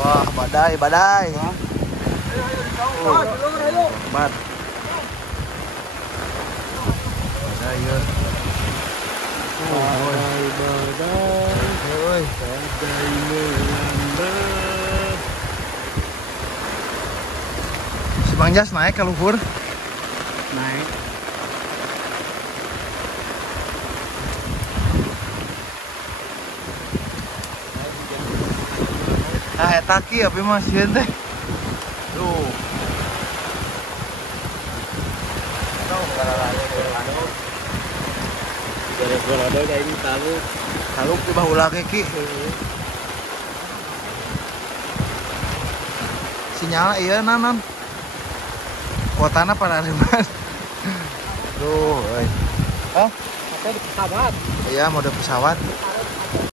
Wah, badai, badai. Mat. Badai ya. Badai, Oi. badai melambat. Si Bang Jas naik ke luhur. Naik. Ah, eta ki api mah sieun teh. Tuh. Tahu karalaya anu. Gara-gara ada kayak ini tahu. Taluk di baheula ge ki. Sinyal ieu nanon. Kuotana pada ribuan. Tuh, euy. Hah? Ada di pesawat. Iya, mode pesawat.